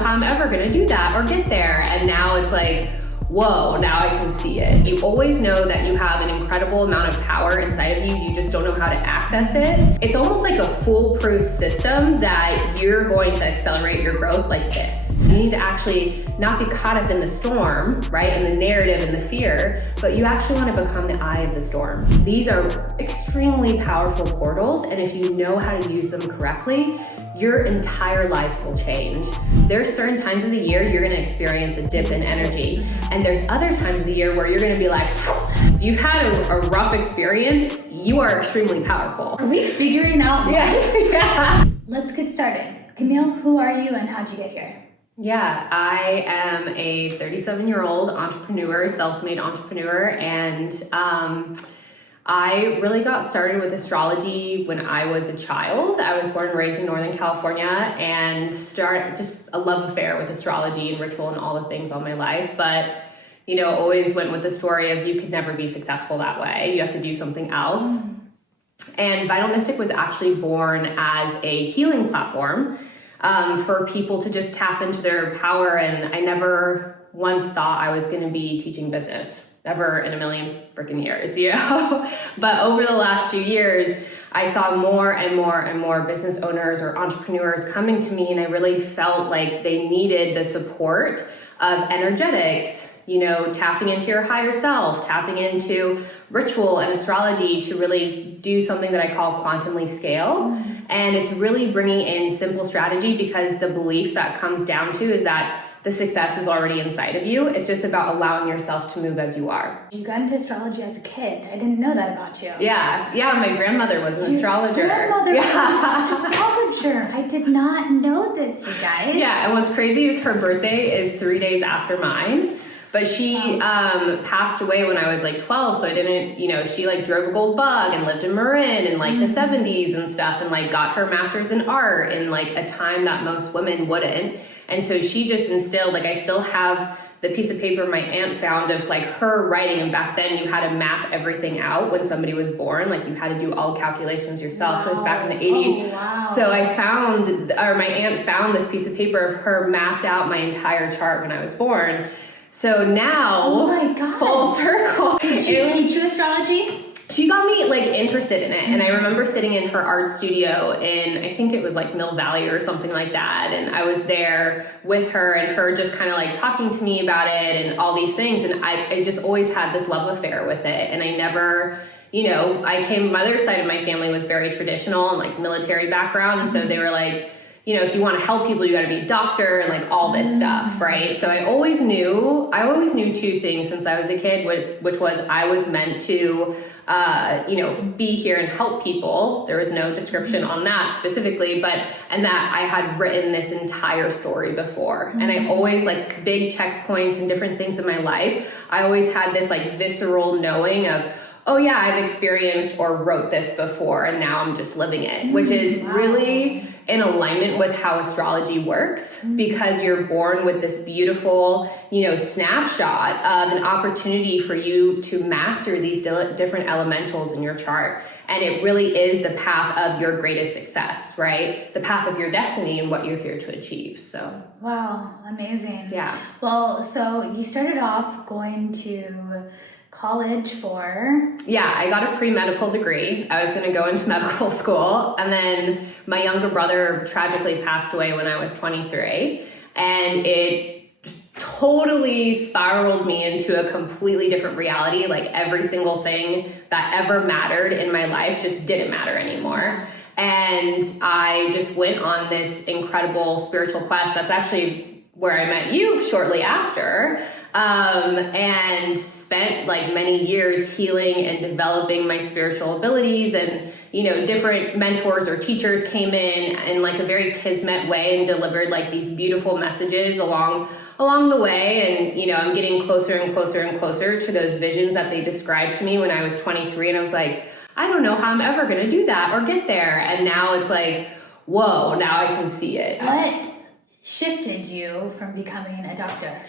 how I'm ever gonna do that or get there. And now it's like, whoa, now I can see it. You always know that you have an incredible amount of power inside of you. You just don't know how to access it. It's almost like a foolproof system that you're going to accelerate your growth like this. You need to actually not be caught up in the storm, right? In the narrative and the fear, but you actually want to become the eye of the storm. These are extremely powerful portals, and if you know how to use them correctly, your entire life will change. There's certain times of the year you're gonna experience a dip in energy, and there's other times of the year where you're gonna be like, you've had a rough experience, you are extremely powerful. Are we figuring out life? Yeah. Let's get started. Camille, who are you and how'd you get here? Yeah, I am a 37-year-old entrepreneur, self-made entrepreneur, and I really got started with astrology when I was a child. I was born and raised in Northern California and started just a love affair with astrology and ritual and all the things all my life. But, you know, always went with the story of you could never be successful that way. You have to do something else. And Vital Mystic was actually born as a healing platform for people to just tap into their power. And I never once thought I was going to be teaching business. Never in a million freaking years, you know? But over the last few years, I saw more and more and more business owners or entrepreneurs coming to me, and I really felt like they needed the support of energetics, you know, tapping into your higher self, tapping into ritual and astrology to really do something that I call quantumly scale. And it's really bringing in simple strategy, because the belief that comes down to is that the success is already inside of you. It's just about allowing yourself to move as you are. You got into astrology as a kid. I didn't know that about you. Yeah, my grandmother was an astrologer. Grandmother was an astrologer. I did not know this, you guys. Yeah, and what's crazy is her birthday is 3 days after mine. But she passed away when I was like 12, so I didn't, you know, she like drove a gold bug and lived in Marin in like the 70s and stuff, and like got her master's in art in like a time that most women wouldn't. And so she just instilled, like I still have the piece of paper my aunt found of like her writing, and back then you had to map everything out when somebody was born, like you had to do all the calculations yourself. It was back in the 80s. Oh, wow. So I found, or my aunt found this piece of paper of her mapped out my entire chart when I was born. So now, oh my God, full circle. Did she teach you astrology? She got me like interested in it, and I remember sitting in her art studio in, I think it was like Mill Valley or something like that, and I was there with her and her just kind of like talking to me about it and all these things, and I just always had this love affair with it, and I never, you know, my other side of my family was very traditional and like military background, and so they were like, you know, if you want to help people, you got to be a doctor and like all this stuff, right? So I always knew two things since I was a kid, which was I was meant to, you know, be here and help people. There was no description on that specifically, and that I had written this entire story before. And I always, like, big checkpoints and different things in my life, I always had this like visceral knowing of, oh yeah, I've experienced or wrote this before, and now I'm just living it, which is really in alignment with how astrology works, because you're born with this beautiful, you know, snapshot of an opportunity for you to master these different elementals in your chart. And it really is the path of your greatest success, right? The path of your destiny and what you're here to achieve. So. Wow, amazing. Yeah. Well, so you started off going to college for? Yeah, I got a pre-medical degree. I was going to go into medical school, and then my younger brother tragically passed away when I was 23, and it totally spiraled me into a completely different reality. Like every single thing that ever mattered in my life just didn't matter anymore. And I just went on this incredible spiritual quest. That's actually where I met you shortly after, and spent like many years healing and developing my spiritual abilities. And, you know, different mentors or teachers came in like a very kismet way and delivered like these beautiful messages along the way. And, you know, I'm getting closer and closer and closer to those visions that they described to me when I was 23. And I was like, I don't know how I'm ever going to do that or get there. And now it's like, whoa, now I can see it. What shifted you from becoming a doctor?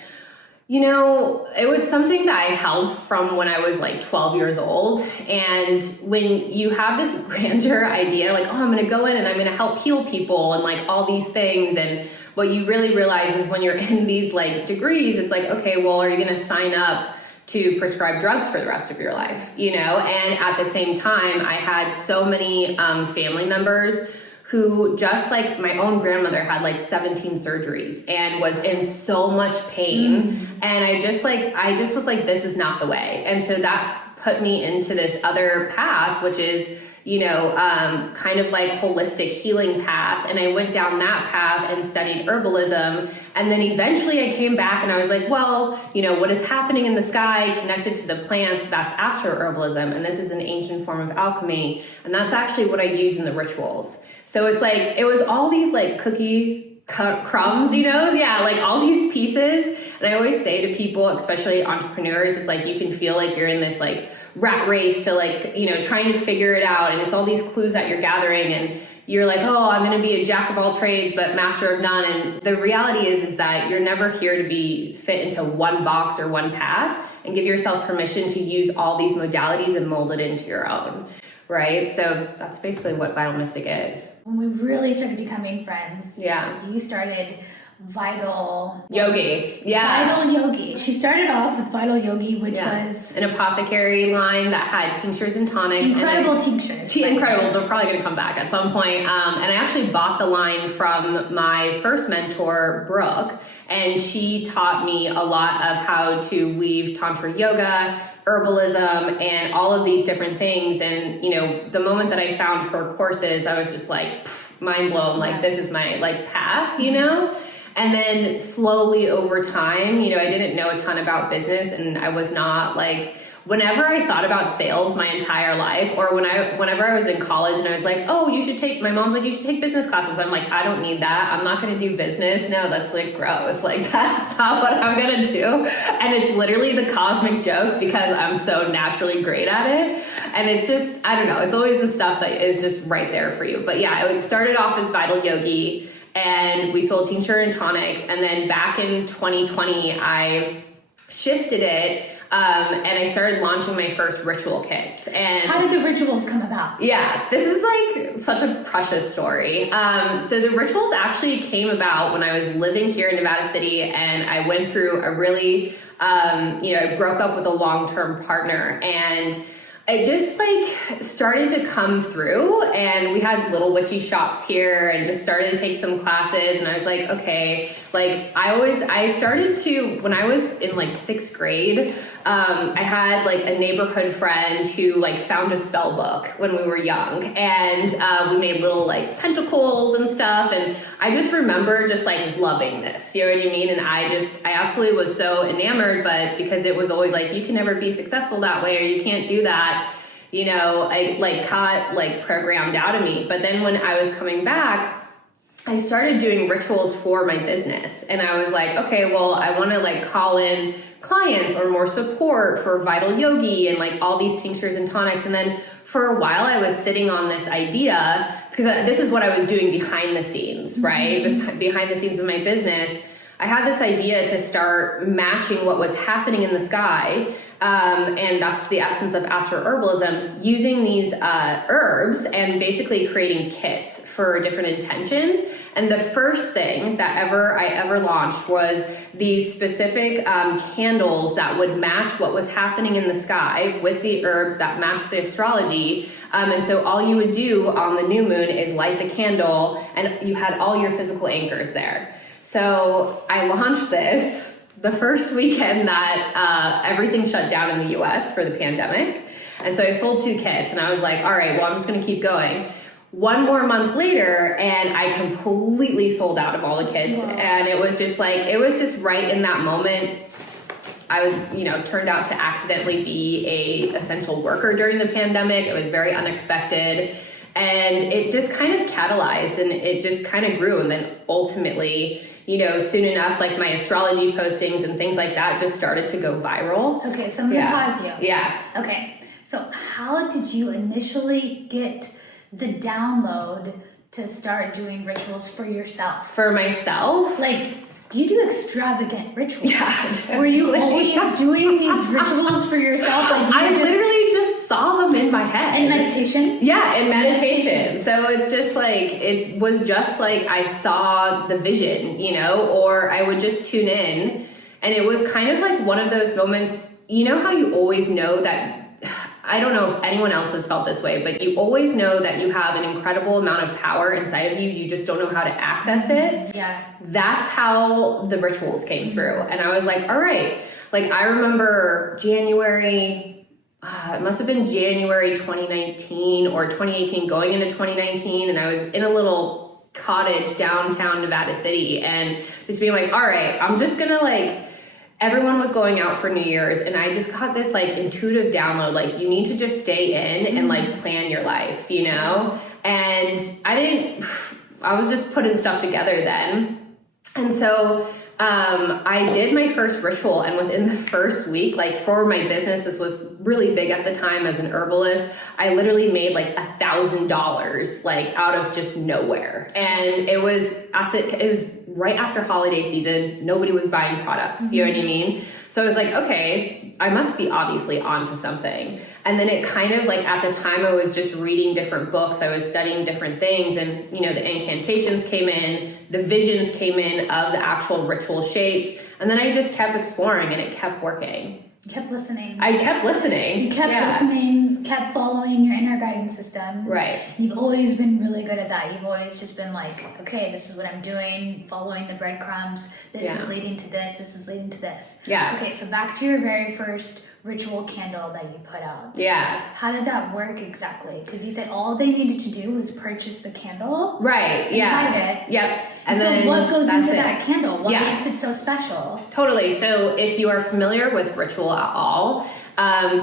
You know, it was something that I held from when I was like 12 years old. And when you have this grandeur idea, like, oh, I'm going to go in and I'm going to help heal people and like all these things. And what you really realize is when you're in these like degrees, it's like, okay, well, are you going to sign up to prescribe drugs for the rest of your life, you know? And at the same time, I had so many family members who, just like my own grandmother, had like 17 surgeries and was in so much pain. And I just was like, this is not the way. And so that's put me into this other path, which is, you know, kind of like holistic healing path. And I went down that path and studied herbalism. And then eventually I came back and I was like, well, you know, what is happening in the sky connected to the plants, that's astroherbalism. And this is an ancient form of alchemy. And that's actually what I use in the rituals. So it's like, it was all these like cookie crumbs, you know? Yeah, like all these pieces. And I always say to people, especially entrepreneurs, it's like you can feel like you're in this like rat race to like, you know, trying to figure it out. And it's all these clues that you're gathering. And you're like, oh, I'm going to be a jack of all trades, but master of none. And the reality is that you're never here to be fit into one box or one path, and give yourself permission to use all these modalities and mold it into your own. Right? So that's basically what Vital Mystic is. When we really started becoming friends, you started Vital Yogi. Yeah. Vital Yogi. She started off with Vital Yogi, which was an apothecary line that had tinctures and tonics. Incredible tinctures. Incredible. They're probably going to come back at some point. And I actually bought the line from my first mentor, Brooke, and she taught me a lot of how to weave Tantra yoga, herbalism, and all of these different things. And, you know, the moment that I found her courses, I was just like, mind blown. Like, this is my like path, you know? And then slowly over time, you know, I didn't know a ton about business, and I was not like, whenever I thought about sales my entire life, or whenever I was in college and I was like, oh, my mom's like, you should take business classes. I'm like, I don't need that. I'm not going to do business. No, that's like gross. Like, that's not what I'm going to do. And it's literally the cosmic joke because I'm so naturally great at it. And it's just, I don't know. It's always the stuff that is just right there for you. But yeah, it started off as Vital Yogi, and we sold tincture and tonics. And then back in 2020, I shifted it. And I started launching my first ritual kits. And how did the rituals come about? Yeah, this is like such a precious story. So the rituals actually came about when I was living here in Nevada City, and I went through a really, I broke up with a long-term partner, and it just like started to come through, and we had little witchy shops here and just started to take some classes. And I was like, okay, like I started to, when I was in like 6th grade, I had like a neighborhood friend who like found a spell book when we were young, and we made little like pentacles and stuff. And I just remember just like loving this, you know what I mean? And I absolutely was so enamored, but because it was always like, you can never be successful that way, or you can't do that, you know, I like got like programmed out of me. But then when I was coming back, I started doing rituals for my business, and I was like, okay, well, I want to like call in clients or more support for Vital Yogi and like all these tinctures and tonics. And then for a while I was sitting on this idea, because this is what I was doing behind the scenes, right? Behind the scenes of my business. I had this idea to start matching what was happening in the sky, and that's the essence of astroherbalism, using these herbs and basically creating kits for different intentions. And the first thing that I ever launched was these specific candles that would match what was happening in the sky with the herbs that matched the astrology. And so all you would do on the new moon is light the candle, and you had all your physical anchors there. So I launched this the first weekend that everything shut down in the US for the pandemic. And so I sold 2 kits, and I was like, all right, well, I'm just going to keep going. One more month later, and I completely sold out of all the kits. Wow. And it was just right in that moment. I was, turned out to accidentally be a essential worker during the pandemic. It was very unexpected. And it just kind of catalyzed, and it just kind of grew. And then ultimately, soon enough, like my astrology postings and things like that just started to go viral. Okay, so I'm going to pause you. Yeah. Okay, so how did you initially get the download to start doing rituals for yourself? For myself? Like, you do extravagant rituals. Yeah. Were you always doing these rituals for yourself? Like, I literally just saw them in my head. And meditation? Yeah, in meditation. So it's just like, it was just like I saw the vision, you know, or I would just tune in. And it was kind of like one of those moments, you know how you always know that, I don't know if anyone else has felt this way, but you always know that you have an incredible amount of power inside of you. You just don't know how to access it. Yeah. That's how the rituals came through. And I was like, all right. Like, I remember January, it must have been January 2019 or 2018 going into 2019. And I was in a little cottage downtown Nevada City and just being like, all right, I'm just going to like, everyone was going out for New Year's and I just got this like intuitive download, like you need to just stay in and like plan your life, you know? And I was just putting stuff together then. And so I did my first ritual, and within the first week, like for my business, this was really big at the time as an herbalist, I literally made like $1,000 like out of just nowhere. And it was right after holiday season. Nobody was buying products. You know what I mean? So I was like, okay, I must be obviously onto something. And then it kind of like, at the time I was just reading different books, I was studying different things, and you know, the incantations came in, the visions came in of the actual ritual shapes. And then I just kept exploring and it kept working. You kept listening. I kept listening. You kept listening, kept following your inner guidance system. Right. You've always been really good at that. You've always just been like, okay, this is what I'm doing, following the breadcrumbs. This is leading to this. This is leading to this. Yeah. Okay, so back to your very first ritual candle that you put out. Yeah. How did that work exactly? Because you said all they needed to do was purchase the candle. Right. And Yeah. light it. Yep. And so what goes into it. that candle? What makes it so special? Totally. So if you are familiar with ritual at all,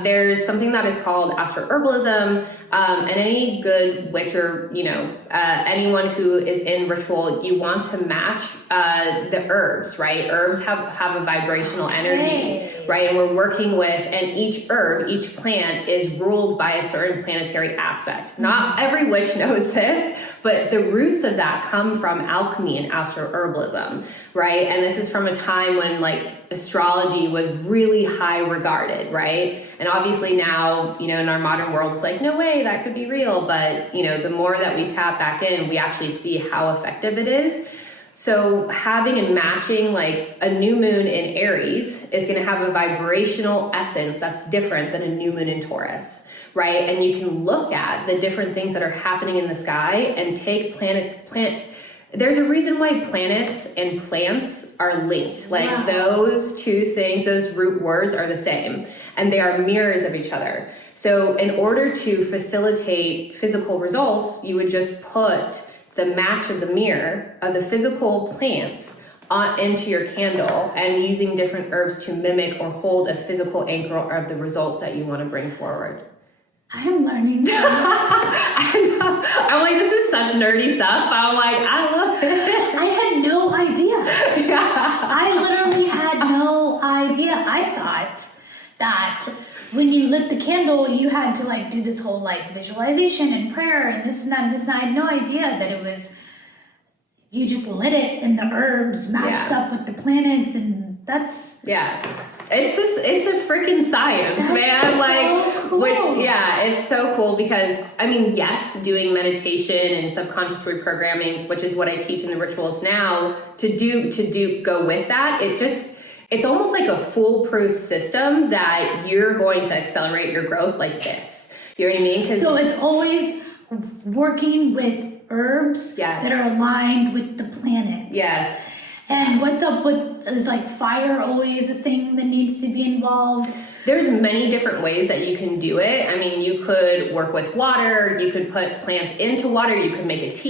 there's something that is called astroherbalism, and any good witch or, you know, anyone who is in ritual, you want to match the herbs, right? Herbs have a vibrational energy, right? And we're working with, and each herb, each plant is ruled by a certain planetary aspect. Not every witch knows this, but the roots of that come from alchemy and astroherbalism, right? And this is from a time when like astrology was really high regarded, right? And obviously now, you know, in our modern world, it's like, no way, that could be real. But, you know, the more that we tap back in, we actually see how effective it is. So having and matching like a new moon in Aries is going to have a vibrational essence that's different than a new moon in Taurus, right? And you can look at the different things that are happening in the sky and take there's a reason why planets and plants are linked. Like those two things, those root words are the same, and they are mirrors of each other. So in order to facilitate physical results, you would just put the match of the mirror of the physical plants into your candle, and using different herbs to mimic or hold a physical anchor of the results that you want to bring forward. I'm learning. I know. I'm like, this is such nerdy stuff. I'm like, I love it. I had no idea. Yeah. I literally had no idea. I thought that when you lit the candle, you had to like do this whole like visualization and prayer and this and that and this and that. I had no idea that it was, you just lit it and the herbs matched up with the planets, and that's... Yeah. It's a freaking science, man. So like, cool. It's so cool because, I mean, yes, doing meditation and subconscious reprogramming, which is what I teach in the rituals now, to go with that, it's almost like a foolproof system that you're going to accelerate your growth like this. You know what I mean? So it's always working with herbs that are aligned with the planets. Yes. And what's up with, is like fire always a thing that needs to be involved? There's many different ways that you can do it. I mean, you could work with water, you could put plants into water, you could make a tea.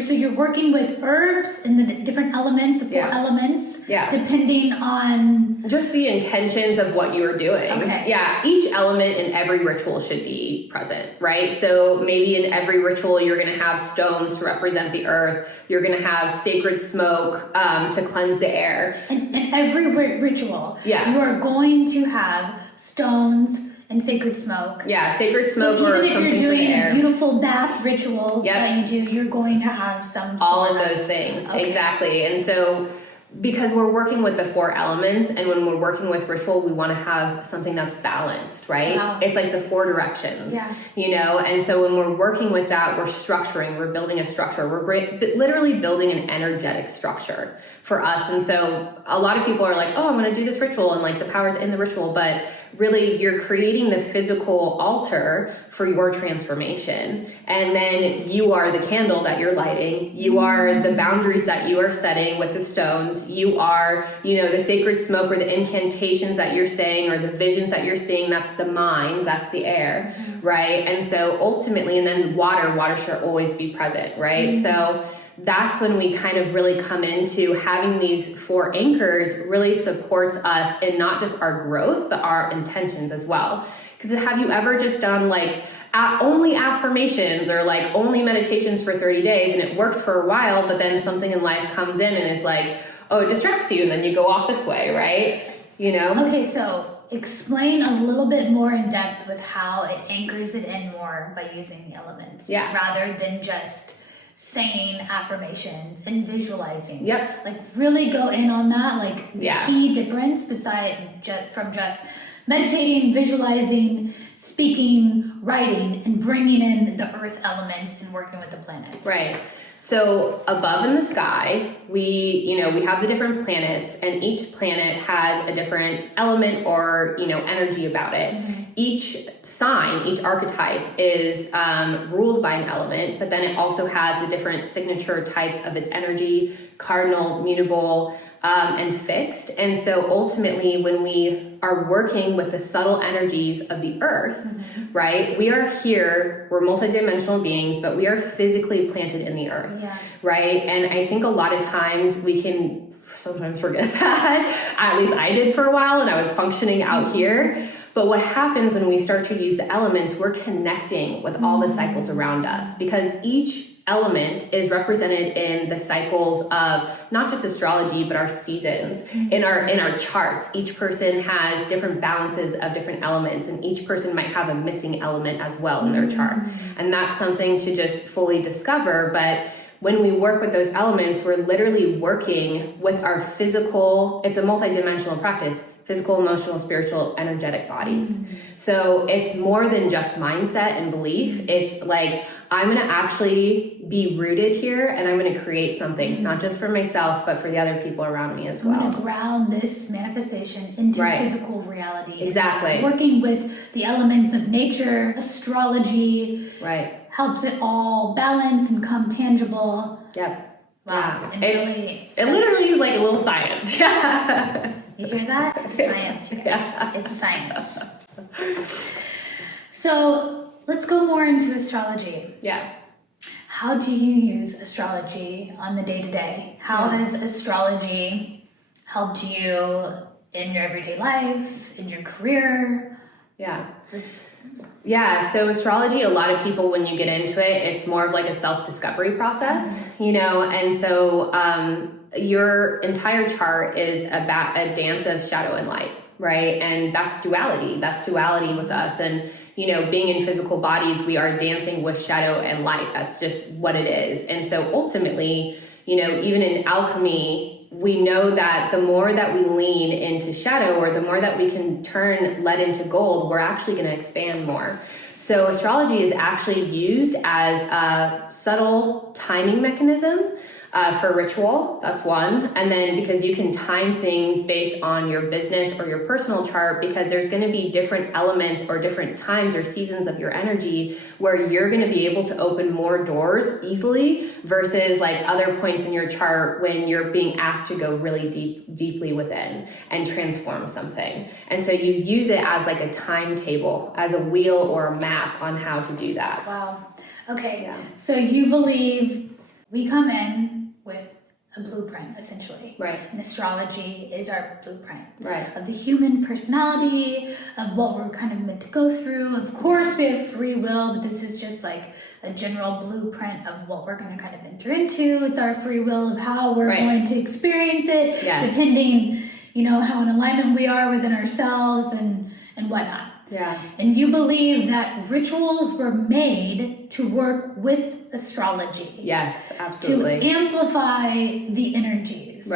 So you're working with herbs and the different elements, the four elements, depending on... Just the intentions of what you're doing. Okay. Yeah, each element in every ritual should be present, right? So maybe in every ritual, you're gonna have stones to represent the earth, you're gonna have sacred smoke to cleanse the air. And every ritual, you are going to have stones and sacred smoke. Yeah, sacred smoke, so or even something if you're for the doing air. a beautiful bath ritual that you do, you're going to have some all of those things. Okay. Exactly. And so because we're working with the 4 elements, and when we're working with ritual, we want to have something that's balanced, right? Wow. It's like the 4 directions, you know? And so when we're working with that, we're structuring, we're building a structure, we're literally building an energetic structure for us. And so a lot of people are like, oh, I'm going to do this ritual, and like the power's in the ritual, but really you're creating the physical altar for your transformation. And then you are the candle that you're lighting. You are the boundaries that you are setting with the stones. You are, you know, the sacred smoke or the incantations that you're saying or the visions that you're seeing. That's the mind, that's the air, right? And so ultimately, and then water should always be present, right? So that's when we kind of really come into having these 4 anchors really supports us in not just our growth, but our intentions as well. Because have you ever just done like only affirmations or like only meditations for 30 days and it works for a while, but then something in life comes in and it's like, oh, it distracts you and then you go off this way, right? You know? Okay, so explain a little bit more in depth with how it anchors it in more by using the elements rather than just saying affirmations and visualizing. Like really go in on that, like the key difference from just meditating, visualizing, speaking, writing, and bringing in the earth elements and working with the planets. Right. So above in the sky, we have the different planets, and each planet has a different element or, energy about it. Each sign, each archetype is ruled by an element, but then it also has the different signature types of its energy, cardinal, mutable, and fixed. And so ultimately, when we are working with the subtle energies of the earth, right, we are here, we're multidimensional beings, but we are physically planted in the earth, right? And I think a lot of times we can sometimes forget that. At least I did for a while, and I was functioning out here. But what happens when we start to use the elements, we're connecting with all the cycles around us, because each element is represented in the cycles of not just astrology, but our seasons. In our charts, each person has different balances of different elements, and each person might have a missing element as well in their chart. And that's something to just fully discover. But when we work with those elements, we're literally working with our physical, it's a multidimensional practice, physical, emotional, spiritual, energetic bodies. So it's more than just mindset and belief. It's like, I'm going to actually be rooted here, and I'm going to create something, not just for myself, but for the other people around me as well. I'm going to ground this manifestation into physical reality. Exactly. Working with the elements of nature, astrology. Helps it all balance and come tangible. Wow. Yeah. It literally is like a little science. You hear that? It's science, you guys. It's science. So let's go more into astrology. How do you use astrology on the day-to-day? How has astrology helped you in your everyday life, in your career? So astrology, a lot of people, when you get into it, it's more of like a self-discovery process, and so your entire chart is about a dance of shadow and light, right? And that's duality with us. And being in physical bodies, we are dancing with shadow and light. That's just what it is. And so ultimately, even in alchemy, we know that the more that we lean into shadow, or the more that we can turn lead into gold, we're actually going to expand more. So astrology is actually used as a subtle timing mechanism for ritual. That's one. And then because you can time things based on your business or your personal chart, because there's going to be different elements or different times or seasons of your energy where you're going to be able to open more doors easily versus like other points in your chart when you're being asked to go really deeply within and transform something. And so you use it as like a timetable, as a wheel or a map on how to do that. Wow. Okay. So you believe we come in with a blueprint, essentially. And astrology is our blueprint of the human personality, of what we're kind of meant to go through. Of course, we have free will, but this is just like a general blueprint of what we're going to kind of enter into. It's our free will of how we're going to experience it, depending, how in alignment we are within ourselves and whatnot. And you believe that rituals were made to work with astrology. Yes, absolutely. To amplify the energies.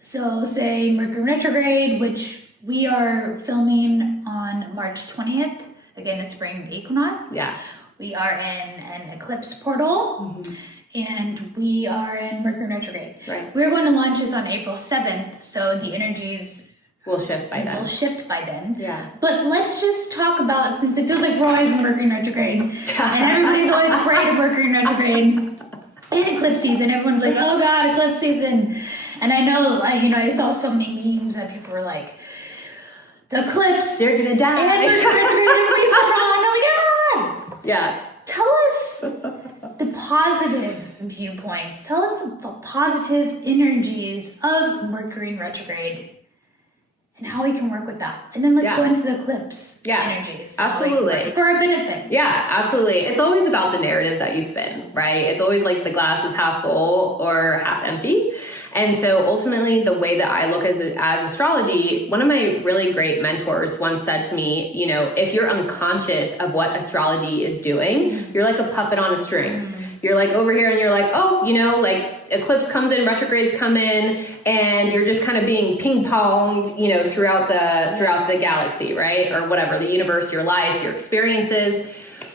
So say Mercury retrograde, which we are filming on March 20th, again, the spring equinox. Yeah. We are in an eclipse portal, and we are in Mercury retrograde. Right. We're going to launch this on April 7th, so the energies will shift by then. Yeah. But let's just talk about, since it feels like we're always in Mercury retrograde, and everybody's always afraid of Mercury retrograde in eclipse season. Everyone's like, oh God, eclipse season. And I know, like, I saw so many memes that people were like, the eclipse, you're gonna die. And Mercury retrograde, everybody hold on, oh my God. Yeah. Tell us the positive viewpoints. Tell us the positive energies of Mercury retrograde and how we can work with that. And then let's go into the eclipse energies. Absolutely. For our benefit. Yeah, absolutely. It's always about the narrative that you spin, right? It's always like the glass is half full or half empty. And so ultimately, the way that I look as astrology, one of my really great mentors once said to me, if you're unconscious of what astrology is doing, you're like a puppet on a string. You're like over here and you're like, oh, like eclipse comes in, retrogrades come in, and you're just kind of being ping-ponged, throughout the galaxy, right? Or whatever, the universe, your life, your experiences.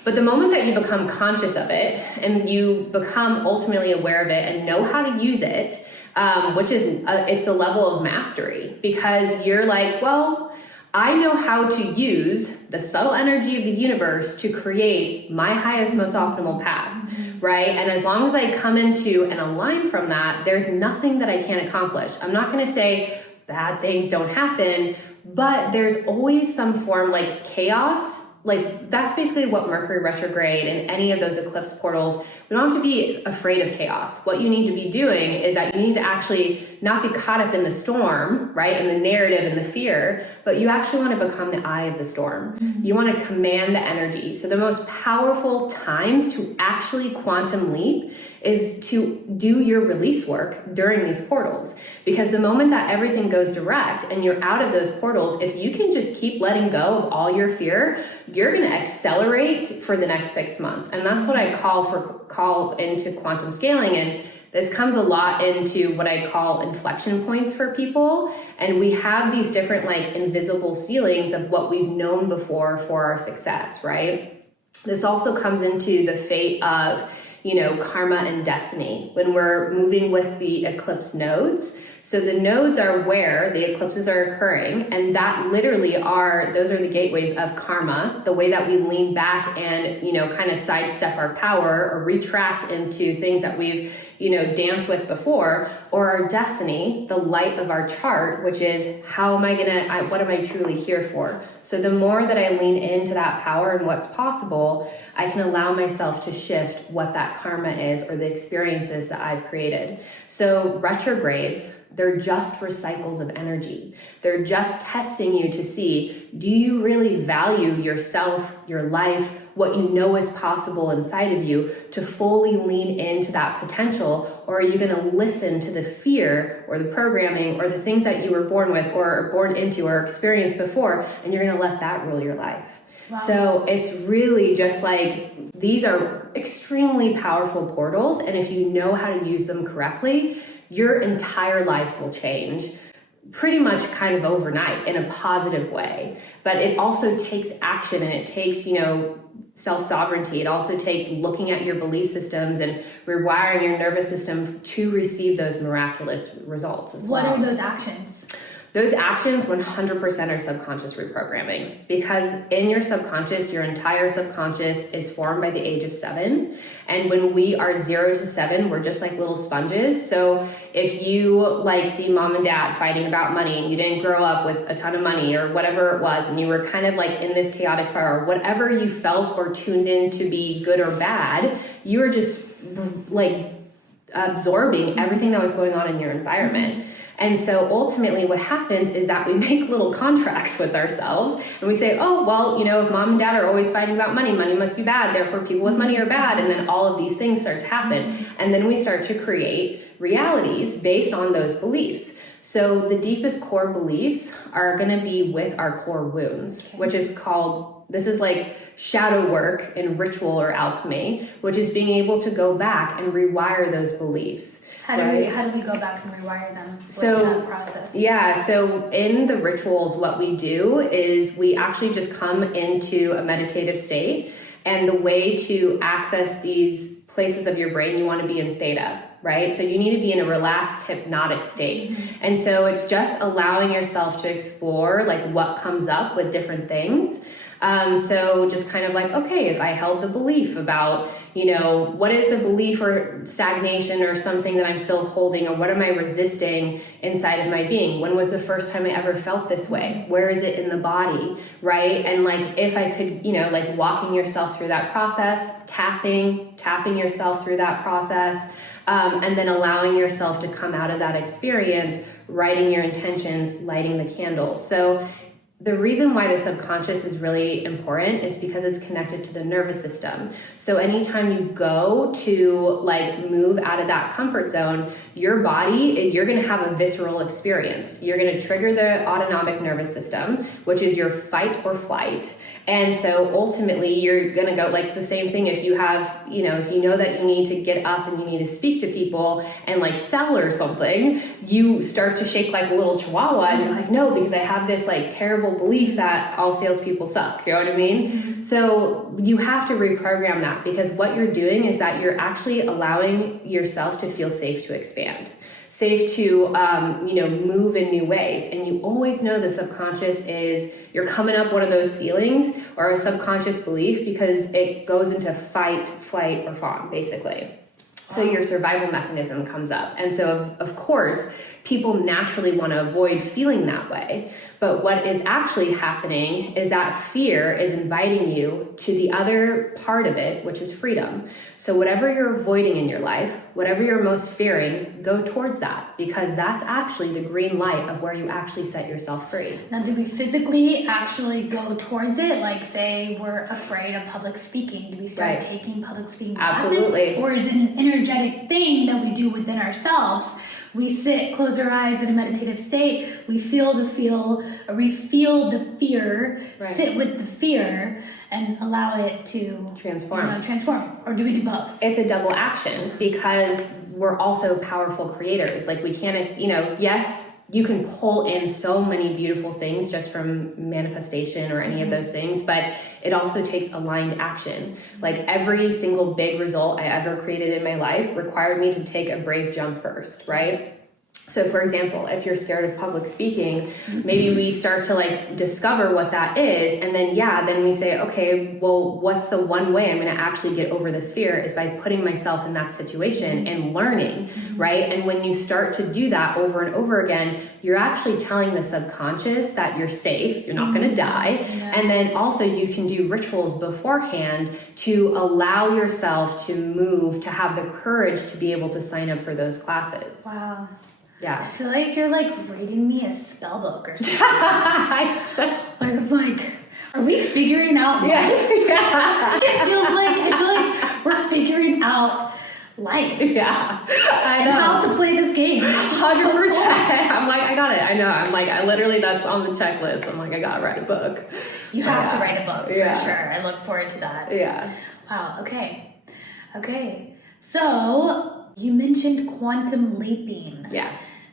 But the moment that you become conscious of it and you become ultimately aware of it and know how to use it, which is, it's a level of mastery, because you're like, well, I know how to use the subtle energy of the universe to create my highest, most optimal path, right? And as long as I come into and align from that, there's nothing that I can't accomplish. I'm not going to say bad things don't happen, but there's always some form, like chaos. Like, that's basically what Mercury retrograde and any of those eclipse portals, we don't have to be afraid of chaos. What you need to be doing is that you need to actually not be caught up in the storm, right? In the narrative and the fear, but you actually want to become the eye of the storm. You want to command the energy. So the most powerful times to actually quantum leap is to do your release work during these portals. Because the moment that everything goes direct and you're out of those portals, if you can just keep letting go of all your fear, you're going to accelerate for the next 6 months. And that's what I call into quantum scaling. And this comes a lot into what I call inflection points for people. And we have these different invisible ceilings of what we've known before for our success, right? This also comes into the fate of, karma and destiny when we're moving with the eclipse nodes. So the nodes are where the eclipses are occurring, and that literally those are the gateways of karma, the way that we lean back and, kind of sidestep our power or retract into things that we've, danced with before, or our destiny, the light of our chart, which is what am I truly here for? So the more that I lean into that power and what's possible, I can allow myself to shift what that karma is or the experiences that I've created. So retrogrades, they're just for cycles of energy. They're just testing you to see, do you really value yourself, your life, what you know is possible inside of you to fully lean into that potential? Or are you going to listen to the fear or the programming or the things that you were born with or born into or experienced before, and you're going to let that rule your life? Wow. So it's really just these are extremely powerful portals, and if you know how to use them correctly, your entire life will change pretty much kind of overnight in a positive way. But it also takes action, and it takes, self-sovereignty. It also takes looking at your belief systems and rewiring your nervous system to receive those miraculous results as well. What are those actions? Those actions 100% are subconscious reprogramming, because in your subconscious, your entire subconscious is formed by the age of 7. And when we are 0 to 7, we're just like little sponges. So if you see mom and dad fighting about money and you didn't grow up with a ton of money or whatever it was, and you were kind of in this chaotic spiral, whatever you felt or tuned in to be good or bad, you were just absorbing everything that was going on in your environment. And so ultimately what happens is that we make little contracts with ourselves and we say, oh, well, if mom and dad are always fighting about money, money must be bad, therefore people with money are bad. And then all of these things start to happen. And then we start to create realities based on those beliefs. So the deepest core beliefs are going to be with our core wounds, which is called, this is like shadow work in ritual or alchemy, which is being able to go back and rewire those beliefs. How do we go back and rewire them? What's that process? Yeah, so in the rituals, what we do is we actually just come into a meditative state, and the way to access these places of your brain, you want to be in theta, right? So you need to be in a relaxed hypnotic state. And so it's just allowing yourself to explore like what comes up with different things. So just kind of like, okay, if I held the belief about, what is a belief or stagnation or something that I'm still holding, or what am I resisting inside of my being? When was the first time I ever felt this way? Where is it in the body, right? And like, if I could, like walking yourself through that process, tapping yourself through that process, and then allowing yourself to come out of that experience, writing your intentions, lighting the candles. So the reason why the subconscious is really important is because it's connected to the nervous system. So anytime you go to like move out of that comfort zone, your body, you're going to have a visceral experience. You're going to trigger the autonomic nervous system, which is your fight or flight. And so ultimately you're going to go, like, it's the same thing if you have, if you know that you need to get up and you need to speak to people and like sell or something, you start to shake like a little chihuahua and you're like, no, because I have this like terrible belief that all salespeople suck. You know what I mean? So you have to reprogram that, because what you're doing is that you're actually allowing yourself to feel safe to expand, safe to, move in new ways. And you always know the subconscious is, you're coming up one of those ceilings or a subconscious belief, because it goes into fight, flight, or fawn, basically. So your survival mechanism comes up. And so, of course, people naturally want to avoid feeling that way. But what is actually happening is that fear is inviting you to the other part of it, which is freedom. So whatever you're avoiding in your life, whatever you're most fearing, go towards that, because that's actually the green light of where you actually set yourself free. Now, do we physically actually go towards it? Like, say we're afraid of public speaking. Do we start taking public speaking classes? Absolutely. Or is it an energetic thing that we do within ourselves? We sit, close our eyes in a meditative state. We feel the fear, sit with the fear, and allow it to transform. Or do we do both? It's a double action, because we're also powerful creators. Like, we can't, yes, you can pull in so many beautiful things just from manifestation or any of those things, but it also takes aligned action. Like, every single big result I ever created in my life required me to take a brave jump first, right? So for example, if you're scared of public speaking, maybe we start to like discover what that is. And then we say, okay, well, what's the one way I'm going to actually get over this fear is by putting myself in that situation and learning, right? And when you start to do that over and over again, you're actually telling the subconscious that you're safe, you're not going to die. And then also you can do rituals beforehand to allow yourself to move, to have the courage to be able to sign up for those classes. Wow. Yeah. I feel like you're like reading me a spell book or something. I'm like, are we figuring out life? Yeah. I feel like we're figuring out life. Yeah. I know. And how to play this game. 100%. I'm like, I got it. I know. I'm like, that's on the checklist. I'm like, I gotta write a book. You have to write a book for sure. I look forward to that. Yeah. Wow. Okay. So you mentioned quantum leaping. Yeah.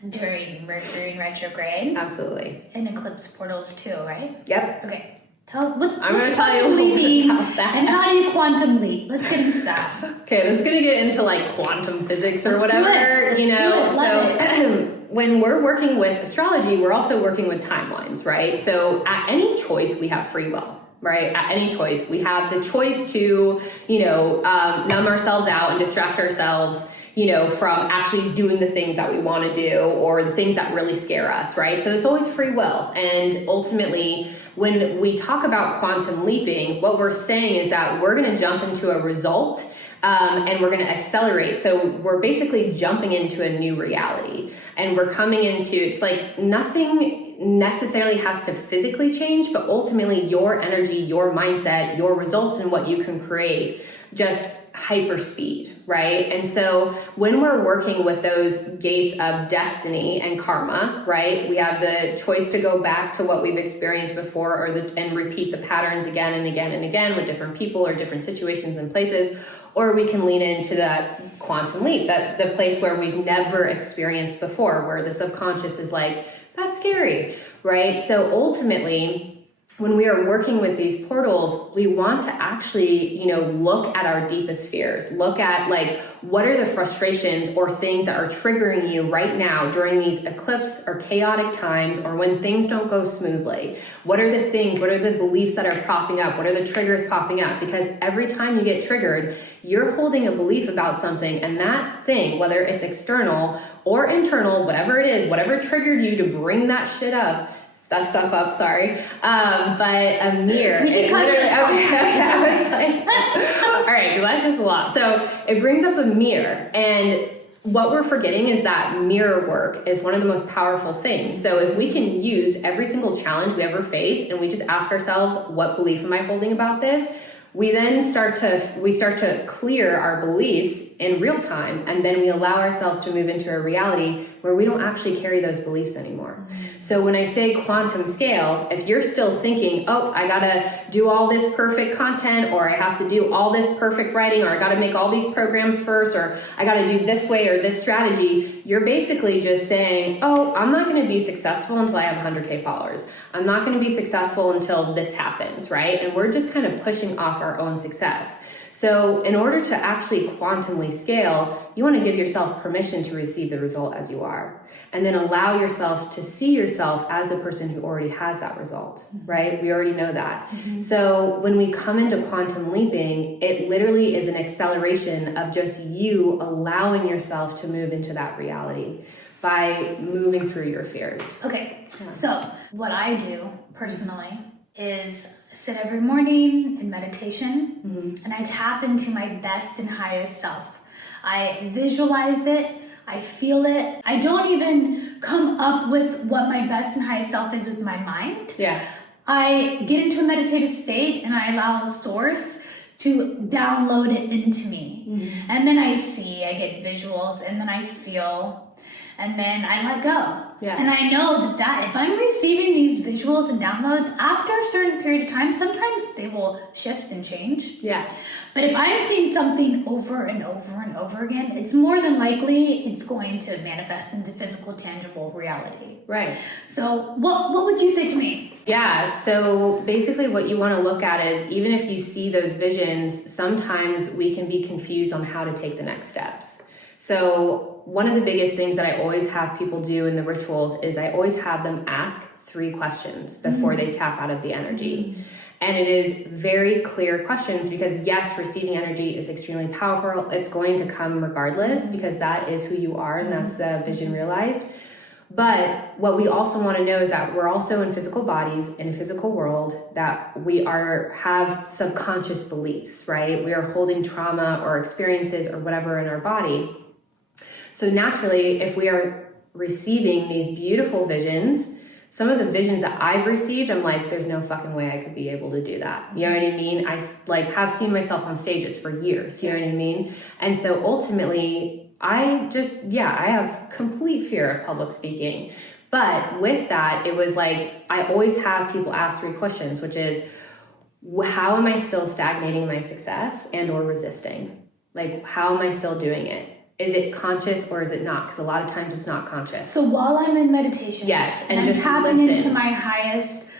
During Mercury retrograde. Absolutely. And eclipse portals too, right? Yep. Okay. I'm going to tell you a little bit about that. And how do you quantum leap? Let's get into that. Okay, this is going to get into like quantum physics or whatever, Let's do it. So when we're working with astrology, we're also working with timelines, right? So at any choice, we have free will. Right? At any choice, we have the choice to, numb ourselves out and distract ourselves, from actually doing the things that we want to do or the things that really scare us, right? So it's always free will. And ultimately, when we talk about quantum leaping, what we're saying is that we're going to jump into a result and we're going to accelerate. So we're basically jumping into a new reality, and we're coming into, it's like nothing necessarily has to physically change, but ultimately your energy, your mindset, your results, and what you can create just hyper speed, right? And so when we're working with those gates of destiny and karma, right, we have the choice to go back to what we've experienced before and repeat the patterns again and again and again with different people or different situations and places, or we can lean into that quantum leap, the place where we've never experienced before, where the subconscious is like, that's scary, right? So ultimately, when we are working with these portals, we want to actually, look at our deepest fears, look at like, what are the frustrations or things that are triggering you right now during these eclipse or chaotic times, or when things don't go smoothly? What are the things, what are the beliefs that are popping up? What are the triggers popping up? Because every time you get triggered, you're holding a belief about something, and that thing, whether it's external or internal, whatever it is, whatever triggered you to bring that shit up, that stuff up, sorry. But a mirror. It literally, okay, I was like, all right, because I cuss a lot. So it brings up a mirror. And what we're forgetting is that mirror work is one of the most powerful things. So if we can use every single challenge we ever face and we just ask ourselves, what belief am I holding about this? We then start to clear our beliefs in real time, and then we allow ourselves to move into a reality where we don't actually carry those beliefs anymore. Mm-hmm. So when I say quantum scale, if you're still thinking, oh, I gotta do all this perfect content, or I have to do all this perfect writing, or I gotta make all these programs first, or I gotta do this way or this strategy, you're basically just saying, oh, I'm not gonna be successful until I have 100K followers. I'm not gonna be successful until this happens, right? And we're just kind of pushing off our own success. So in order to actually quantumly scale, you want to give yourself permission to receive the result as you are, and then allow yourself to see yourself as a person who already has that result, right? We already know that. Mm-hmm. So when we come into quantum leaping, it literally is an acceleration of just you allowing yourself to move into that reality by moving through your fears. Okay, so what I do personally is sit every morning in meditation, mm-hmm. and I tap into my best and highest self. I visualize it, I feel it. I don't even come up with what my best and highest self is with my mind. Yeah. I get into a meditative state and I allow the source to download it into me. Mm-hmm. And then I see, I get visuals, and then I feel, and then I let go. Yeah. And I know that if I'm receiving these visuals and downloads, after a certain period of time, sometimes they will shift and change. Yeah. But if I'm seeing something over and over and over again, it's more than likely it's going to manifest into physical, tangible reality. Right. So what would you say to me? Yeah, so basically what you want to look at is, even if you see those visions, sometimes we can be confused on how to take the next steps. So one of the biggest things that I always have people do in the rituals is I always have them ask 3 questions before they tap out of the energy. And it is very clear questions, because yes, receiving energy is extremely powerful. It's going to come regardless, because that is who you are and that's the vision realized. But what we also want to know is that we're also in physical bodies, in a physical world, that we have subconscious beliefs, right? We are holding trauma or experiences or whatever in our body. So naturally, if we are receiving these beautiful visions, some of the visions that I've received, I'm like, there's no fucking way I could be able to do that. You know what I mean? I have seen myself on stages for years, you know what I mean? And so ultimately, I have complete fear of public speaking. But with that, it was like, I always have people ask 3 questions, which is, how am I still stagnating my success and or resisting? Like, how am I still doing it? Is it conscious or is it not? Because a lot of times it's not conscious. So while I'm in meditation, yes, and just I'm tapping into my highest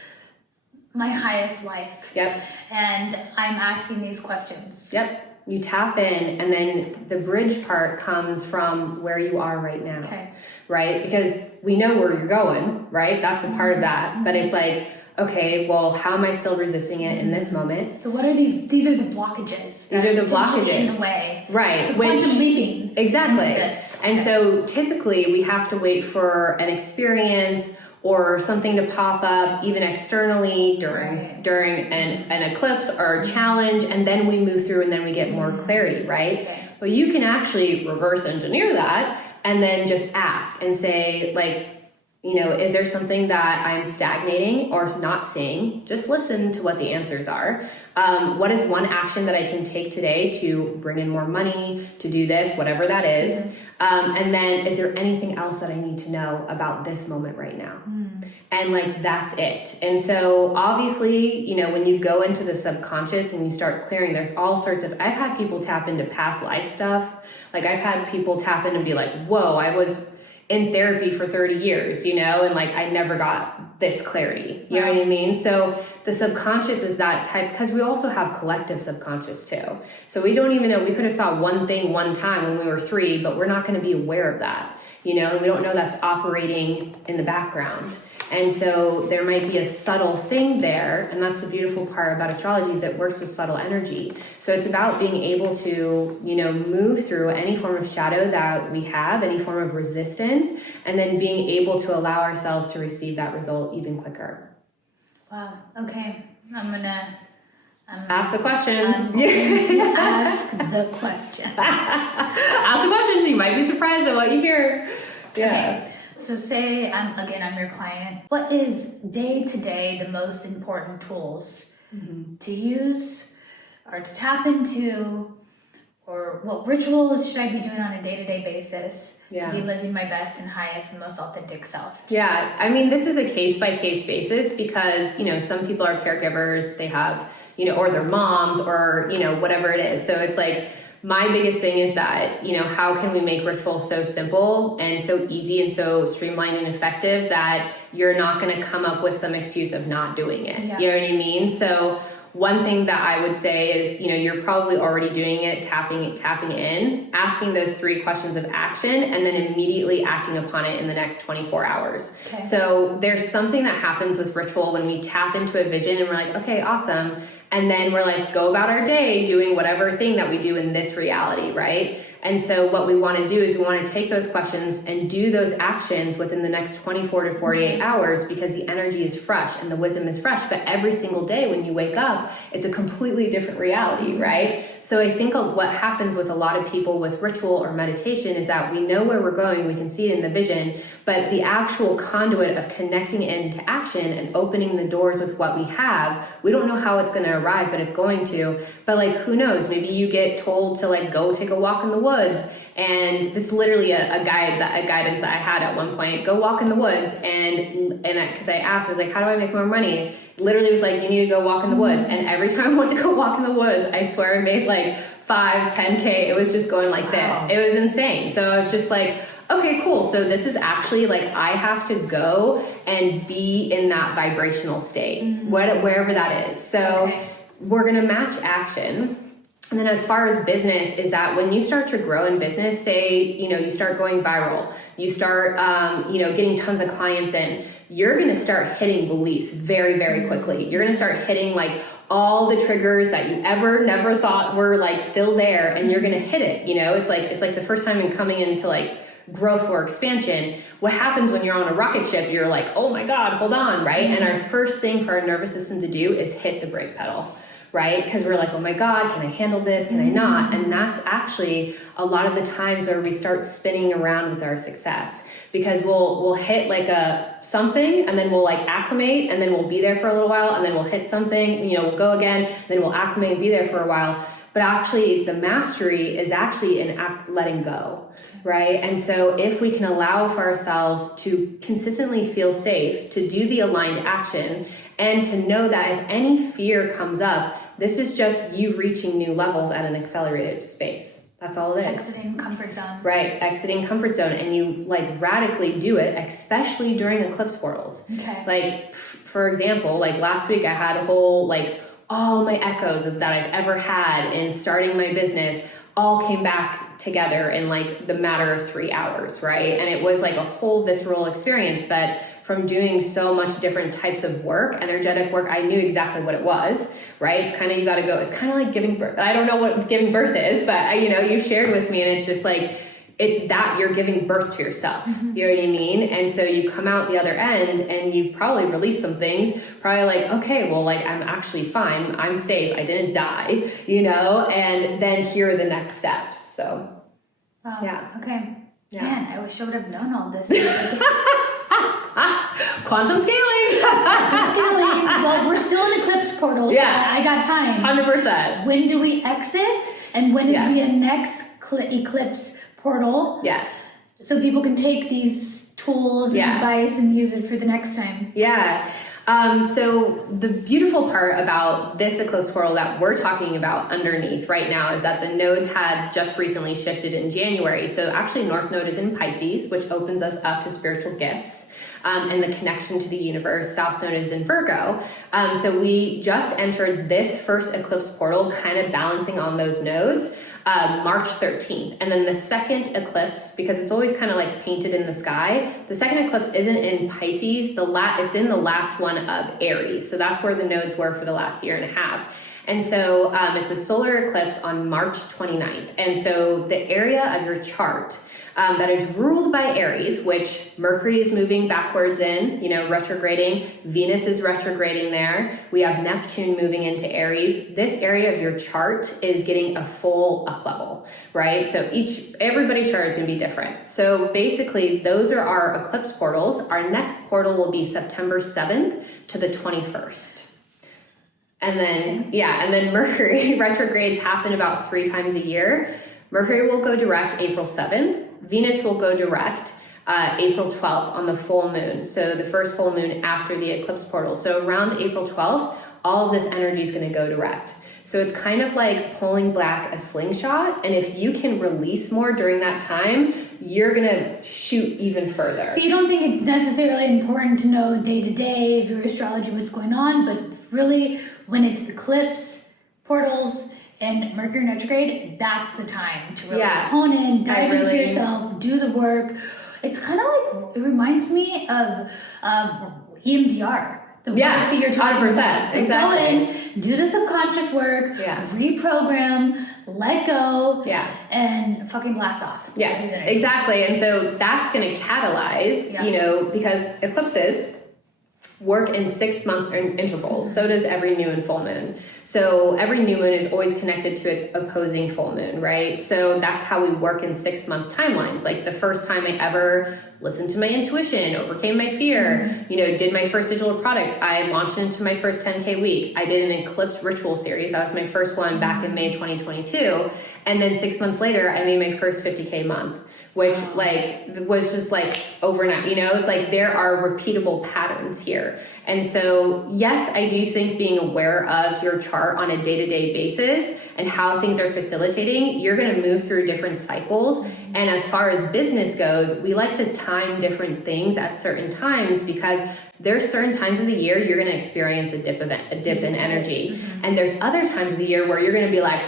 life. Yep. And I'm asking these questions. Yep. You tap in, and then the bridge part comes from where you are right now. Okay. Right? Because we know where you're going, right? That's a part of that. But it's like, okay, well, how am I still resisting it in this moment? So what are these? These are the blockages. These are the blockages in the way. Right. To quantum leaping. Exactly. Into this. And so typically we have to wait for an experience or something to pop up, even externally during an eclipse or a challenge, and then we move through and then we get more clarity, right? Okay. But you can actually reverse engineer that and then just ask and say, like, Is there something that I'm stagnating or not seeing? Just listen to what the answers are. What is one action that I can take today to bring in more money, to do this, whatever that is? And then is there anything else that I need to know about this moment right now? And like, that's it. And so obviously, when you go into the subconscious and you start clearing, there's all sorts of, I've had people tap into past life stuff. Like I've had people tap in and be like, whoa, I was in therapy for 30 years, and like I never got this clarity. You know what I mean? So the subconscious is that type, because we also have collective subconscious too. So we don't even know, we could have saw one thing one time when we were 3, but we're not going to be aware of that, and we don't know that's operating in the background. And so there might be a subtle thing there, and that's the beautiful part about astrology is it works with subtle energy. So it's about being able to, move through any form of shadow that we have, any form of resistance, and then being able to allow ourselves to receive that result even quicker. Wow. Okay. I'm gonna ask the questions. I'm going to ask the questions. Ask the questions. You might be surprised at what you hear. Yeah. Okay. So say I'm your client. What is day to day the most important tools to use or to tap into, or what rituals should I be doing on a day-to-day basis to be living my best and highest and most authentic self? Yeah, I mean, this is a case-by-case basis because, some people are caregivers, they have, or they're moms or, whatever it is. So it's like, my biggest thing is that, how can we make ritual so simple and so easy and so streamlined and effective that you're not going to come up with some excuse of not doing it. You know what I mean? So one thing that I would say is, you're probably already doing it, tapping in, asking those 3 questions of action, and then immediately acting upon it in the next 24 hours. Okay. So there's something that happens with ritual when we tap into a vision and we're like, okay, awesome. And then we're like, go about our day doing whatever thing that we do in this reality, right? And so what we want to do is we want to take those questions and do those actions within the next 24 to 48 hours because the energy is fresh and the wisdom is fresh. But every single day when you wake up, it's a completely different reality, right? So I think what happens with a lot of people with ritual or meditation is that we know where we're going, we can see it in the vision, but the actual conduit of connecting into action and opening the doors with what we have, we don't know how it's going to arrive, but it's going to. But like, who knows? Maybe you get told to like go take a walk in the woods, and this is literally a guidance that I had at one point. Go walk in the woods, and because I asked, I was like, how do I make more money? Literally it was like, you need to go walk in the woods. And every time I went to go walk in the woods, I swear I made like 5, 10K. It was just going like this. It was insane. So I was just like, okay, cool. So this is actually like, I have to go and be in that vibrational state, wherever that is. So we're going to match action. And then as far as business is that when you start to grow in business, say, you start going viral, you start, getting tons of clients in, you're going to start hitting beliefs very, very quickly. You're going to start hitting like all the triggers that you never thought were like still there, and you're going to hit it. It's like the first time in coming into like growth or expansion. What happens when you're on a rocket ship? You're like, oh my God, hold on, right? And our first thing for our nervous system to do is hit the brake pedal. Right? Because we're like, oh my God, can I handle this? Can I not? And that's actually a lot of the times where we start spinning around with our success, because we'll hit like something, and then we'll like acclimate, and then we'll be there for a little while, and then we'll hit something, we'll go again, then we'll acclimate and be there for a while. But actually the mastery is actually in letting go, right? And so if we can allow for ourselves to consistently feel safe, to do the aligned action, and to know that if any fear comes up, this is just you reaching new levels at an accelerated space. That's all it is. Exiting comfort zone. Right, exiting comfort zone. And you like radically do it, especially during eclipse portals. Okay. Like, for example, like last week I had a whole like all my echoes that I've ever had in starting my business all came back together in like the matter of 3 hours, right? And it was like a whole visceral experience, but from doing so much different types of work, energetic work, I knew exactly what it was, right? It's kind of, you got to go, it's kind of like giving birth. I don't know what giving birth is, but you shared with me, and it's just like, it's that you're giving birth to yourself. You know what I mean? And so you come out the other end and you've probably released some things, probably like, okay, well, like I'm actually fine. I'm safe. I didn't die, and then here are the next steps. So, wow. Yeah. Okay. Yeah. Man, I wish I would have known all this. Quantum scaling. Well, we're still in eclipse portal, so I got time. 100%. When do we exit? And when is the next eclipse portal? Yes. So people can take these tools and advice and use it for the next time. Yeah. So the beautiful part about this eclipse portal that we're talking about underneath right now is that the nodes had just recently shifted in January. So actually North Node is in Pisces, which opens us up to spiritual gifts. And the connection to the universe. South Node is in Virgo. So we just entered this first eclipse portal, kind of balancing on those nodes, March 13th. And then the second eclipse, because it's always kind of like painted in the sky, the second eclipse isn't in Pisces, it's in the last one of Aries. So that's where the nodes were for the last year and a half. And so it's a solar eclipse on March 29th. And so the area of your chart that is ruled by Aries, which Mercury is moving backwards in, retrograding. Venus is retrograding there. We have Neptune moving into Aries. This area of your chart is getting a full up level, right? So everybody's chart is going to be different. So basically, those are our eclipse portals. Our next portal will be September 7th to the 21st. And then Mercury retrogrades happen about 3 times a year. Mercury will go direct April 7th. Venus will go direct April 12th on the full moon. So the first full moon after the eclipse portal. So around April 12th, all of this energy is going to go direct. So it's kind of like pulling back a slingshot. And if you can release more during that time, you're going to shoot even further. So you don't think it's necessarily important to know day to day of your astrology what's going on, but really when it's the eclipse portals and Mercury retrograde, that's the time to really hone in, dive into yourself, do the work. It's kind of like, it reminds me of EMDR. The work that you're talking about. So go in, do the subconscious work, reprogram, let go, and fucking blast off. Yes, exactly. And so that's going to catalyze, because eclipses work in 6-month intervals. So does every new and full moon. So every new moon is always connected to its opposing full moon, right? So that's how we work in 6-month timelines. Like the first time I ever listened to my intuition, overcame my fear, did my first digital products. I launched into my first 10K week. I did an eclipse ritual series. That was my first one back in May 2022. And then 6 months later, I made my first 50K month, which was just overnight, it's like there are repeatable patterns here. And so, yes, I do think being aware of your chart on a day-to-day basis and how things are facilitating, you're going to move through different cycles. And as far as business goes, we like to time different things at certain times because there's certain times of the year you're going to experience a dip in energy. And there's other times of the year where you're going to be like,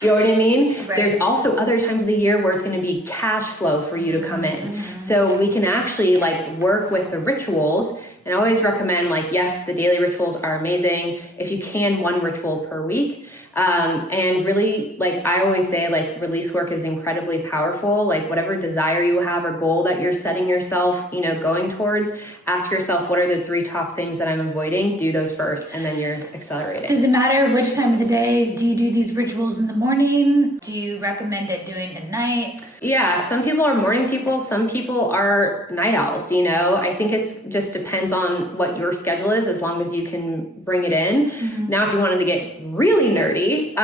you know what I mean? Right. There's also other times of the year where it's going to be cash flow for you to come in. So we can actually work with the rituals. And I always recommend yes, the daily rituals are amazing. If you can, 1 ritual per week. And really, I always say, release work is incredibly powerful. Whatever desire you have or goal that you're setting yourself, going towards, ask yourself, what are the 3 top things that I'm avoiding? Do those first, and then you're accelerating. Does it matter which time of the day? Do you do these rituals in the morning? Do you recommend it doing at night? Yeah, some people are morning people. Some people are night owls, I think it's just depends on what your schedule is, as long as you can bring it in. Now, if you wanted to get really nerdy,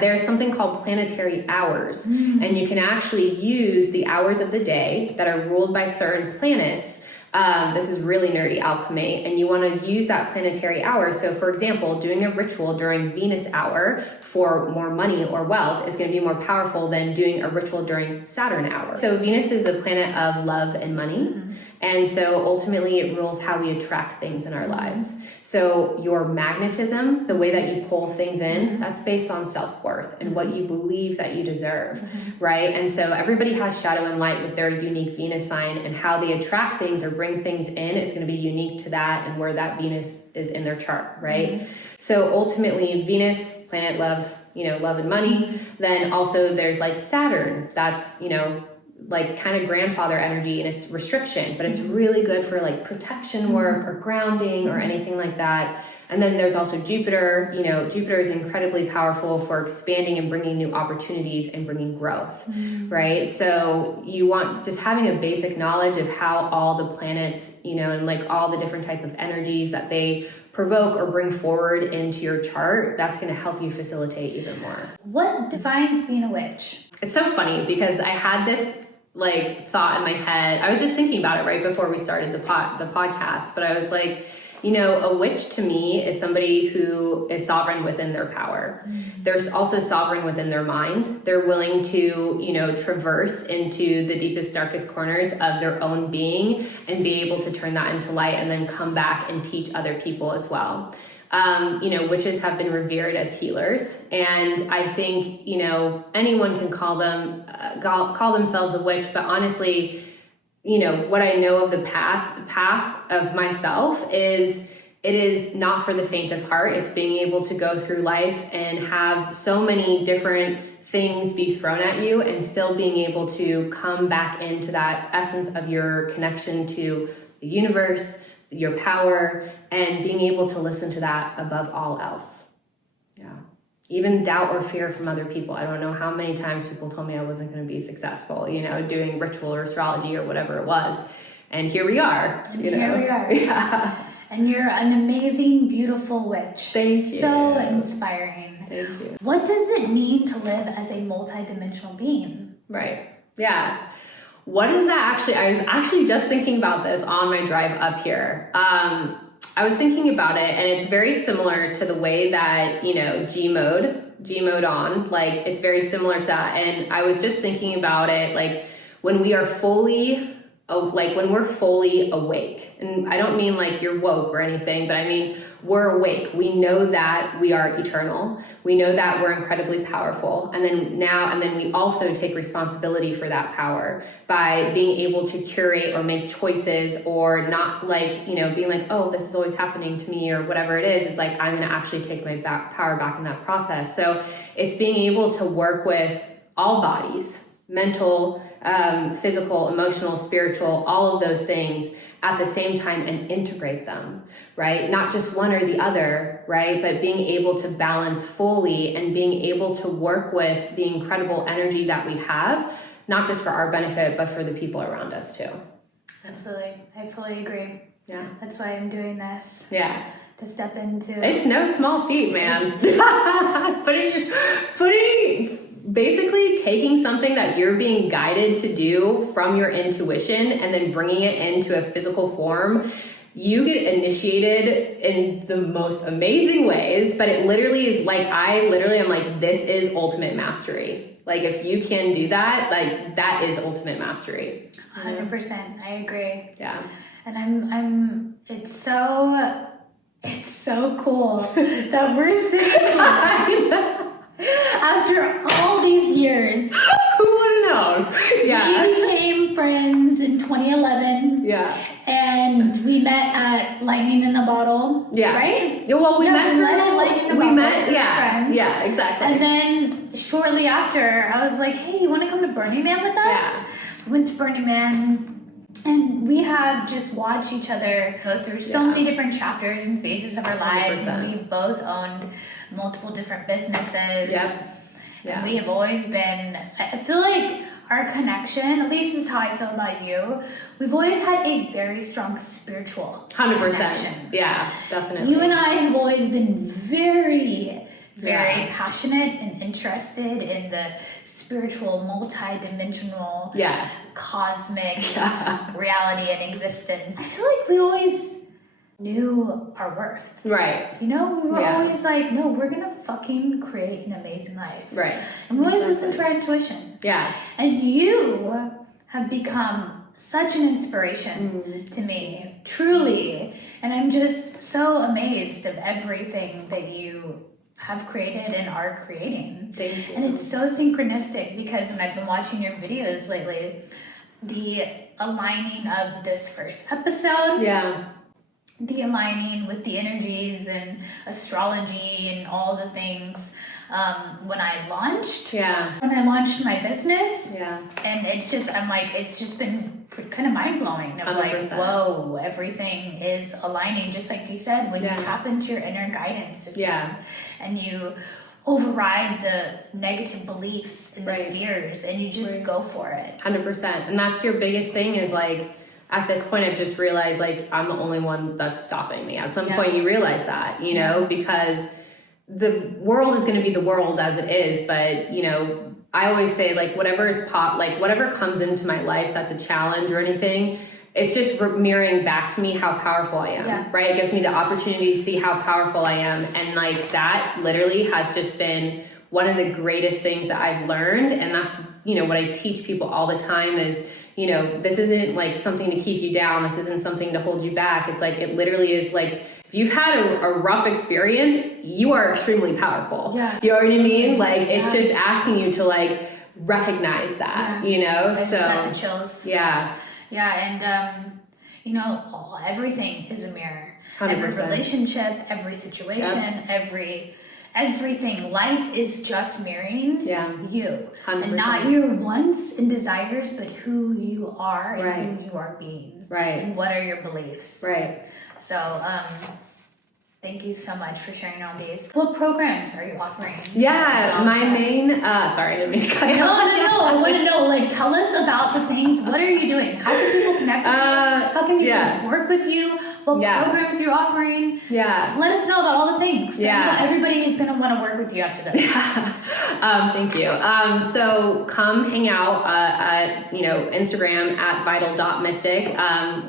there's something called planetary hours, and you can actually use the hours of the day that are ruled by certain planets. This is really nerdy alchemy, and you want to use that planetary hour. So for example, doing a ritual during Venus hour for more money or wealth is going to be more powerful than doing a ritual during Saturn hour. So Venus is the planet of love and money. And so ultimately it rules how we attract things in our lives. So your magnetism, the way that you pull things in, that's based on self-worth and what you believe that you deserve, right? And so everybody has shadow and light with their unique Venus sign, and how they attract things or bring things in is going to be unique to that and where that Venus is in their chart, right? So ultimately Venus, planet love, love and money. Then also there's Saturn, that's, like kind of grandfather energy, and it's restriction, but it's really good for like protection work or grounding or anything like that. And then there's also Jupiter. You know, Jupiter is incredibly powerful for expanding and bringing new opportunities and bringing growth, right? So you want just having a basic knowledge of how all the planets, you know, and like all the different type of energies that they provoke or bring forward into your chart, that's going to help you facilitate even more. What defines being a witch? It's so funny because I had this like thought in my head. I was just thinking about it right before we started the podcast, but I was like, you know, a witch to me is somebody who is sovereign within their power. They're also sovereign within their mind. They're willing to, you know, traverse into the deepest, darkest corners of their own being and be able to turn that into light and then come back and teach other people as well. You know, witches have been revered as healers, and I think, you know, anyone can call themselves a witch, but honestly, you know, what I know of the path of myself is it is not for the faint of heart. It's being able to go through life and have so many different things be thrown at you and still being able to come back into that essence of your connection to the universe, your power, and being able to listen to that above all else. Yeah. Even doubt or fear from other people. I don't know how many times people told me I wasn't going to be successful, you know, doing ritual or astrology or whatever it was. And here we are. Here we are. Yeah. And you're an amazing, beautiful witch. Thank you. So inspiring. Thank you. What does it mean to live as a multidimensional being? Right. Yeah. What is that actually? I was actually just thinking about this on my drive up here. I was thinking about it, and it's very similar to the way that, you know, G mode on, like it's very similar to that. And I was just thinking about it, like when we are when we're fully awake, and I don't mean like you're woke or anything, but I mean, we're awake. We know that we are eternal. We know that we're incredibly powerful. And then we also take responsibility for that power by being able to curate or make choices, or not like, you know, being like, oh, this is always happening to me or whatever it is. It's like, I'm going to actually take my power back in that process. So it's being able to work with all bodies, mental, physical, emotional, spiritual, all of those things at the same time and integrate them, right? Not just one or the other, right? But being able to balance fully and being able to work with the incredible energy that we have, not just for our benefit, but for the people around us too. Absolutely. I fully agree. Yeah. That's why I'm doing this. Yeah. To step into. It's no small feat, man. putting basically taking something that you're being guided to do from your intuition and then bringing it into a physical form. You get initiated in the most amazing ways, but it literally is like, I'm like, this is ultimate mastery. Like if you can do that, like that is ultimate mastery. 100%. I agree. Yeah. And it's so cool that we're sitting here after all these years. Who would have known? Yeah. We became friends in 2011. Yeah. And we met at Lightning in a Bottle. Yeah. Right? Yeah, well, we met at Lightning in a Bottle. Yeah. Yeah, exactly. And then shortly after, I was like, hey, you want to come to Burning Man with us? Yeah. We went to Burning Man. And we have just watched each other go through so many different chapters and phases of our lives. 100%. And we both owned multiple different businesses. Yep. Yeah. And we have always been, I feel like our connection, at least is how I feel about you, we've always had a very strong spiritual 100%. connection. Yeah, definitely. You and I have always been very passionate and interested in the spiritual, multi-dimensional, cosmic reality and existence. I feel like we always knew our worth. Right. You know, we were always like, no, we're going to fucking create an amazing life. Right. And we always listen to our intuition. Yeah. And you have become such an inspiration to me, truly. And I'm just so amazed of everything that you have created and are creating. Thank you. And it's so synchronistic because when I've been watching your videos lately, the aligning of this first episode the aligning with the energies and astrology and all the things when I launched. Yeah. When I launched my business. Yeah. And it's just, I'm like, it's just been kind of mind-blowing of 100%. like, whoa, everything is aligning, just like you said, when you tap into your inner guidance system and you override the negative beliefs and the fears and you just go for it. 100%. And that's your biggest thing is like, at this point, I've just realized like I'm the only one that's stopping me. At some point you realize that, you know, because the world is going to be the world as it is. But, you know, I always say like whatever is whatever comes into my life that's a challenge or anything, it's just mirroring back to me how powerful I am, right? It gives me the opportunity to see how powerful I am. And like that literally has just been one of the greatest things that I've learned. And that's, you know, what I teach people all the time is, you know, this isn't like something to keep you down. This isn't something to hold you back. It's like, it literally is like, if you've had a rough experience, you are extremely powerful. Yeah. You know what I mean? Like, it's just asking you to like recognize that, you know? So the chills. Yeah. Yeah. And, you know, everything is a mirror. 100%. Every relationship, every situation, everything. Life is just mirroring you. 100%. And not your wants and desires, but who you are and who you are being. Right. And what are your beliefs. Right. So, thank you so much for sharing all these. What programs are you offering? Yeah, my main, sorry, I didn't mean to cut you off. No, I want to know, like, tell us about the things. What are you doing? How can people connect with you? How can people work with you? What programs you're offering? Yeah. Just let us know about all the things. Yeah. Everybody is going to want to work with you after this. Thank you. So come hang out at, you know, Instagram at vital.mystic.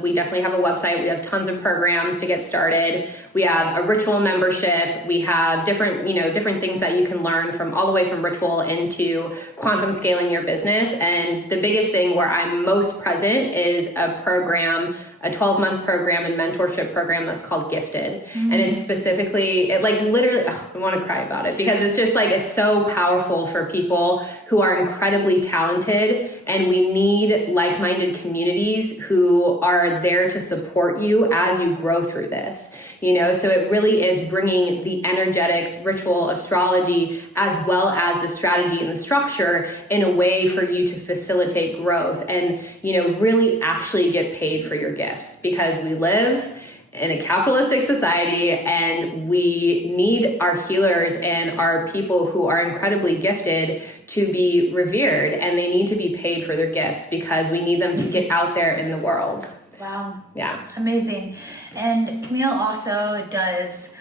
We definitely have a website. We have tons of programs to get started. We have a ritual membership. We have different, you know, different things that you can learn from all the way from ritual into quantum scaling your business. And the biggest thing where I'm most present is a program, a 12-month program and mentorship program that's called Gifted. And it's specifically, it like literally, I want to cry about it because it's just like, it's so powerful for people who are incredibly talented, and we need like-minded communities who are there to support you as you grow through this. You know, so it really is bringing the energetics, ritual, astrology, as well as the strategy and the structure in a way for you to facilitate growth and, you know, really actually get paid for your gifts, because we live in a capitalistic society and we need our healers and our people who are incredibly gifted to be revered, and they need to be paid for their gifts because we need them to get out there in the world. Wow. Yeah. Amazing. And Camille also does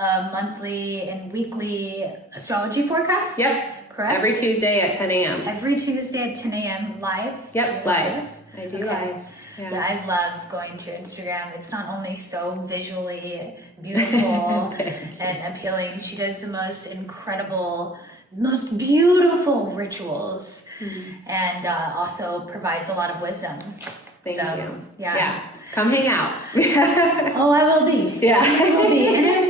monthly and weekly astrology forecasts. Yep. Correct? Every Tuesday at 10 a.m. Every Tuesday at 10 a.m. live? Yep, live. I do live. Yeah, I love going to Instagram. It's not only so visually beautiful and appealing, she does the most incredible, most beautiful rituals, and also provides a lot of wisdom. Thank you. Yeah. Come hang out. Oh, I will be. Yeah. I will be. And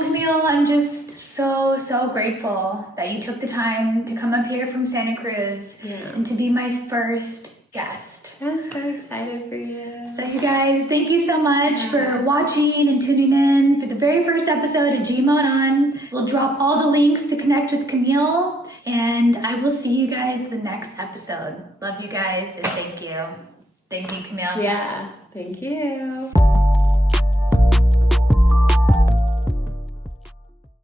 Camille, I'm just so grateful that you took the time to come up here from Santa Cruz and to be my first guest. I'm so excited for you. So you guys, thank you so much for watching and tuning in for the very first episode of G Mode On. We'll drop all the links to connect with Camille, and I will see you guys the next episode. Love you guys, and thank you. Thank you, Camille. Yeah, thank you.